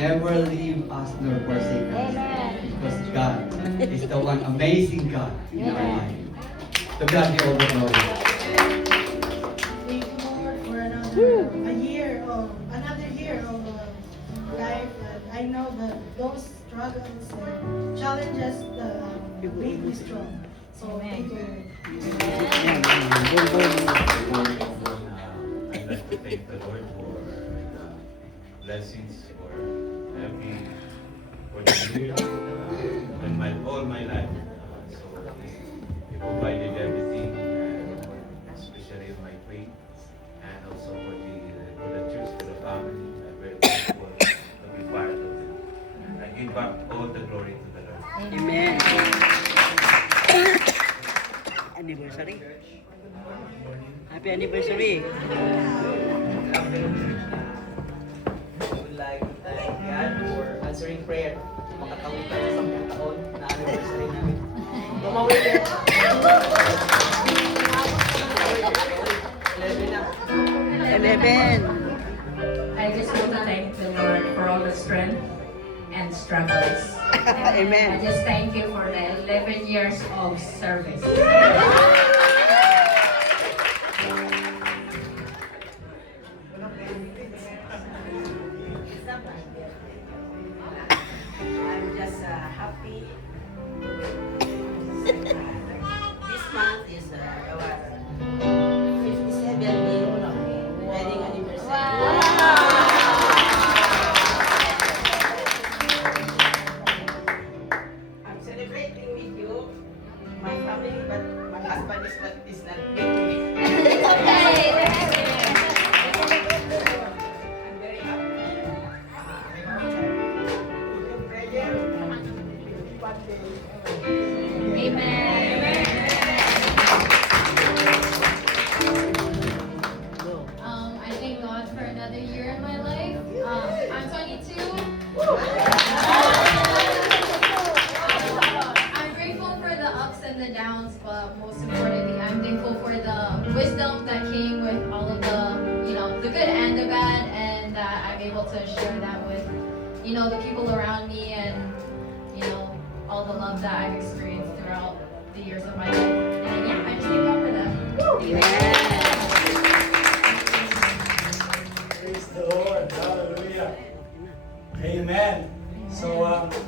never leave us nor forsake us. Amen. Because God is the one amazing God in our life. To God be all the glory. Thank you, Lord, for another year of life. And I know that those struggles and challenges make me strong. So thank you. Before we move on, I'd like to thank the Lord for the blessings for the year and all my life. So He provided everything, especially in my faith, and also for the church, for the family. I'm very grateful to be part of it. I give back all the glory to the Lord. Amen. Anniversary. Happy anniversary. Would like to thank God for answering prayer. Makatawid tayo sa 10 taon na anniversary namin. Tumawid eh. 11 na. 11. I just want to thank the Lord for all the strength and struggles. Amen. I just thank you for the 11 years of service. I'm just happy. This month is our 57th wedding anniversary. I'm celebrating with you, my family, but my husband is not with me. I'm very happy. Your prayer, one day. Amen. I thank God for another year in my life. I'm 22. I'm grateful for the ups and the downs, but most importantly, I'm thankful for the wisdom that came with all of the good and the bad, and that I'm able to share that with, the people around me, and, all the love that I've experienced throughout the years of my life. And yeah, I just thank God for that. Praise the Lord. Hallelujah. Amen. So,